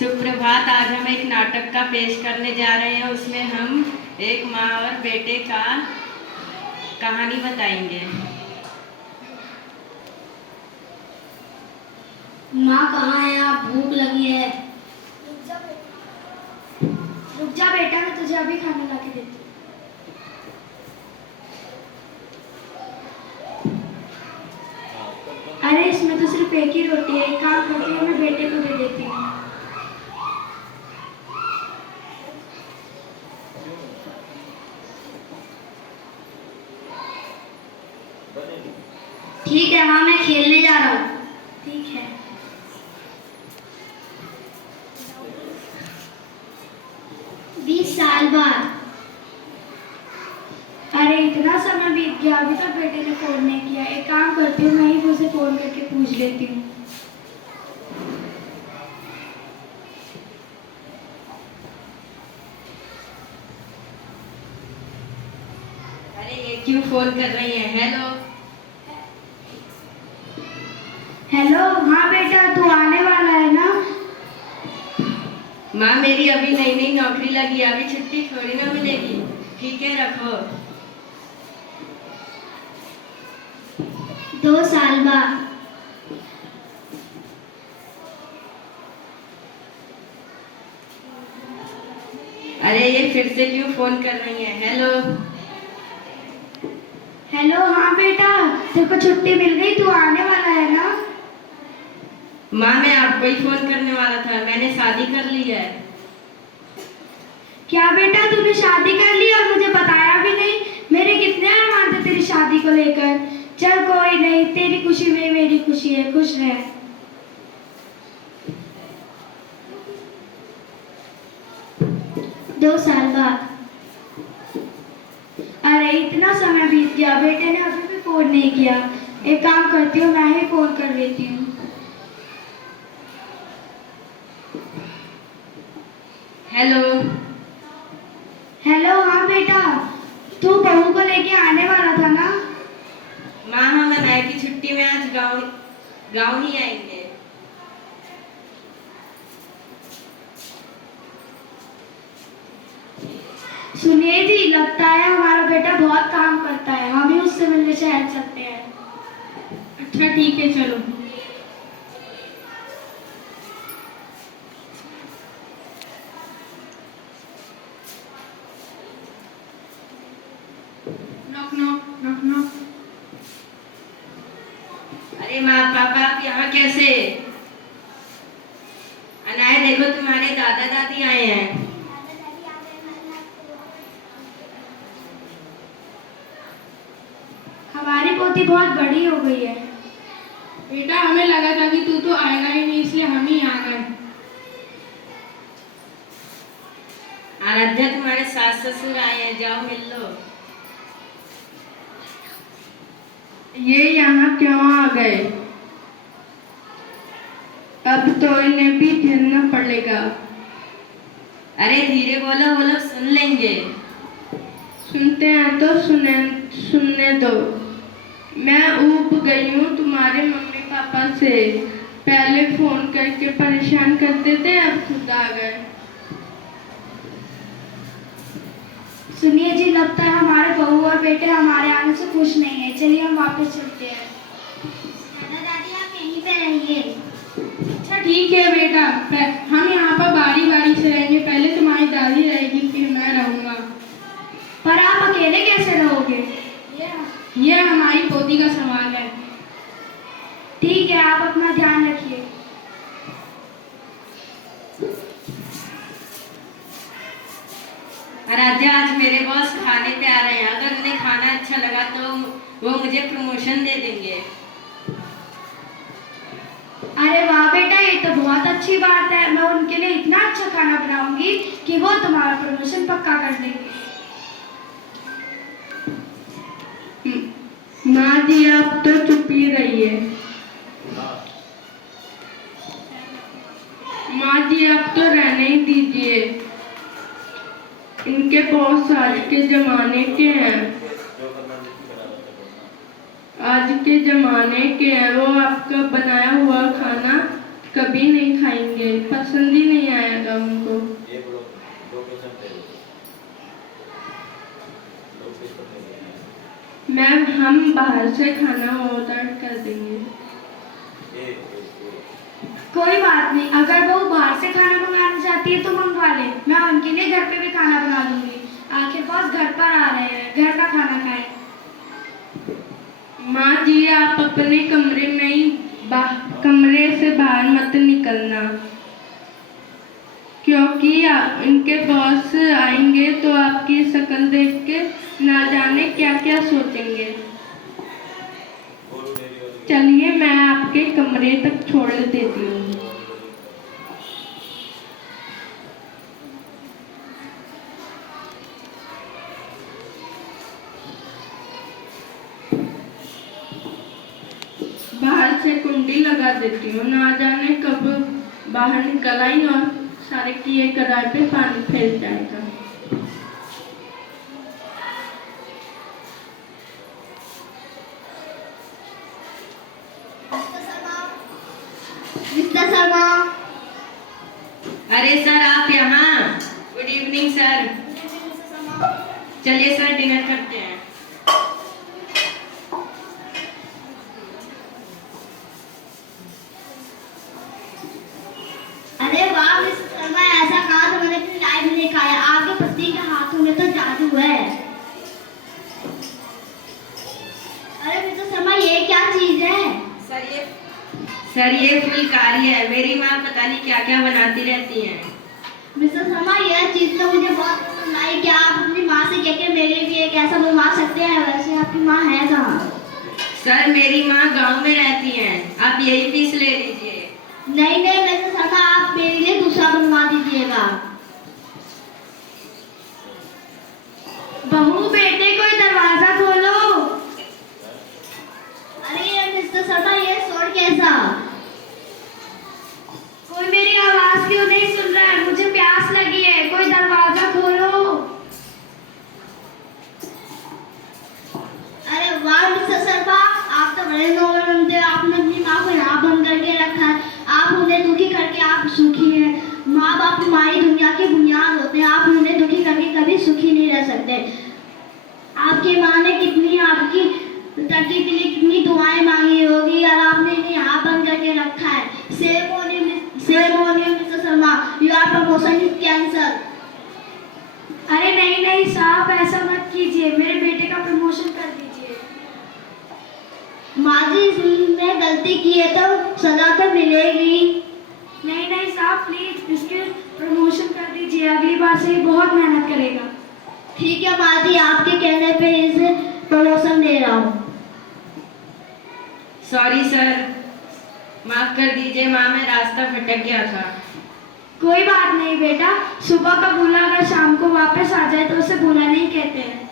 सुप्रभात। आज हम एक नाटक का पेश करने जा रहे हैं। उसमें हम एक माँ और बेटे का कहानी बताएंगे। माँ कहाँ है आप? भूख लगी है। रुक जा बेटा, मैं तुझे अभी खाना ला के देती हूँ। अरे इसमें तो सिर्फ एक ही रोटी है। एक काम करती हूँ, मैं बेटे को दे देती हूँ। ठीक है माँ, मैं खेलने जा रहा हूँ। ठीक है। बीस साल बाद। अरे इतना समय बीत गया, अभी तक बेटे ने फोन नहीं किया। एक काम करती हूँ, मैं ही उसे फोन करके पूछ लेती हूँ। अरे ये क्यों फोन कर रही है? हेलो हेलो, हाँ बेटा, तू आने वाला है ना? माँ, मेरी अभी नई नई नौकरी लगी है, अभी छुट्टी थोड़ी ना मिलेगी। ठीक है, रखो। 2 साल बाद। अरे ये फिर से क्यों फोन कर रही है? हेलो हेलो, हाँ बेटा, तेरे को छुट्टी मिल गई, तू आने वाला है ना? माँ, मैं आपको ही फोन करने वाला था। मैंने शादी कर ली है। क्या बेटा, तूने शादी कर ली और मुझे बताया भी नहीं? मेरे कितने अरमान थे तेरी शादी को लेकर। चल कोई नहीं, तेरी खुशी में मेरी खुशी है। खुश रह। दो साल बाद। अरे इतना समय बीत गया, बेटे ने अभी भी फोन नहीं किया। एक काम करती हूँ, मैं ही फोन कर लेती हूँ। हेलो हेलो, हाँ बेटा, तू बहू को लेके आने वाला था ना? माँ, हम मनाए की छुट्टी में आज गाँव ही आएंगे। सुनिए जी, लगता है हमारा बेटा बहुत काम करता है, हम ही उससे मिलने शहर चलते हैं। अच्छा ठीक है, चलो। Knock knock knock knock. अरे माँ पापा, आप यहाँ कैसे? अनाया, देखो तुम्हारे दादा दादी आए हैं। हमारी पोती बहुत बड़ी हो गई है। बेटा, हमें लगा था कि तू तो आएगा ही नहीं, इसलिए हम ही आ गए। आराध्या, तुम्हारे सास ससुर आए हैं, जाओ मिल लो। ये यहाँ क्यों आ गए? अब तो इन्हें भी झेलना पड़ेगा। अरे धीरे बोलो बोलो, सुन लेंगे। सुनते हैं तो सुनने दो। मैं ऊब गई हूँ तुम्हारे मम्मी पापा से। पहले फोन करके परेशान करते थे, अब खुद आ गए। सुनिए जी, लगता है हमारे बहू और बेटे हमारे आने से खुश नहीं है। चलिए हम वापस चलते हैं। दादा दादी, आप यहीं पे रहिए। अच्छा ठीक है बेटा, हम यहाँ पर बारी बारी से रहेंगे। पहले तुम्हारी दादी रहेगी, फिर मैं रहूँगा। पर आप अकेले कैसे रहोगे? ये हमारी पोती का सवाल है। ठीक है, आप अपना ध्यान रखिए। आराध्या, आज मेरे बॉस खाने पे आ रहे हैं। अगर उन्हें खाना अच्छा लगा तो वो मुझे प्रमोशन दे देंगे। अरे वाह बेटा, ये तो बहुत अच्छी बात है। मैं उनके लिए इतना अच्छा खाना बनाऊंगी कि वो तुम्हारा प्रमोशन पक्का कर देंगे। माँ जी, आप तो चुप ही रहिए। माँ जी, आप तो रहने ही दीजिए। इनके बॉस आज के जमाने के हैं। आज के जमाने के हैं। वो आपका बनाया हुआ खाना कभी नहीं खाएंगे, पसंद ही नहीं मैम हम बाहर से खाना ऑर्डर कर देंगे। कोई बात नहीं, अगर वो बाहर से खाना मंगाना चाहती है तो मंगवा ले, मैं उनके लिए घर पे भी खाना बना दूंगी। आखिर बॉस घर पर आ रहे हैं, घर का खाना खाएं। माँ जी आप अपने कमरे में ही कमरे से बाहर मत निकलना, क्योंकि इनके बॉस आएंगे तो आपकी शक्ल देख के ना जाने क्या क्या सोचेंगे। चलिए मैं आपके कमरे तक छोड़ देती हूँ। बाहर से कुंडी लगा देती हूँ, ना जाने कब बाहर निकल आई और सारे किए कराए पे पानी फैल जाएगा। मिस्टर शर्मा। अरे सर आप यहाँ। Good evening sir. चलिए सर डिनर करते हैं। अरे वाह मिस्टर शर्मा, ऐसा कहा तो मैंने अपनी लाइफ में देखा है। आपके पति के हाथों में तो जादू है। अरे मिस्टर शर्मा ये क्या चीज है? सर ये फुलकारी है। मेरी माँ पता नहीं क्या क्या बनाती रहती हैं। मिस्टर शर्मा यह चीज तो मुझे बहुत पसंद आई। क्या आप अपनी माँ से कह के मेरे लिए एक ऐसा बनवा सकते हैं? वैसे आपकी माँ है कहाँ? सर मेरी माँ गांव में रहती हैं, आप यही पीस ले लीजिए। नहीं नहीं मिस्टर शर्मा, आप मेरे लिए दूसरा बनवा दीजिएगा। बहू बेटे कोई दरवाजा खोलो। अरे मिस्टर शर्मा ये शोर कैसा? कोई मेरी आवाज क्यों नहीं सुन रहा है? मुझे प्यास लगी है, कोई दरवाजा खोलो। अरे वाह मिस्टर शर्मा, आप तो बड़े नोबल बनते हो। आपने अपनी माँ को यहाँ बंद करके रखा है। आप उन्हें दुखी करके आप सुखी हैं। माँ बाप हमारी दुनिया की बुनियाद होते हैं। आप उन्हें दुखी करके कभी सुखी नहीं रह सकते। आपकी माँ ने कितनी आपकी तरक्की के लिए कितनी दुआएं मांगी होगी और आपने इन्हें यहाँ बंद करके रखा है। Same on you mister Sharma, your promotion is cancel. अरे नहीं नहीं साहब, ऐसा मत कीजिए, मेरे बेटे का प्रमोशन कर दीजिए। माँ जी इसने गलती की है तो सजा तो मिलेगी। नहीं नहीं साहब प्लीज इसके प्रमोशन कर दीजिए, अगली बार से ये बहुत मेहनत करेगा। ठीक है माँ जी, आपके कहने पे इसे प्रमोशन दे रहा हूँ। सॉरी सर, माफ कर दीजिए माँ, मैं रास्ता भटक गया था। कोई बात नहीं बेटा, सुबह का भूला अगर शाम को वापस आ जाए तो उसे भूला नहीं कहते हैं।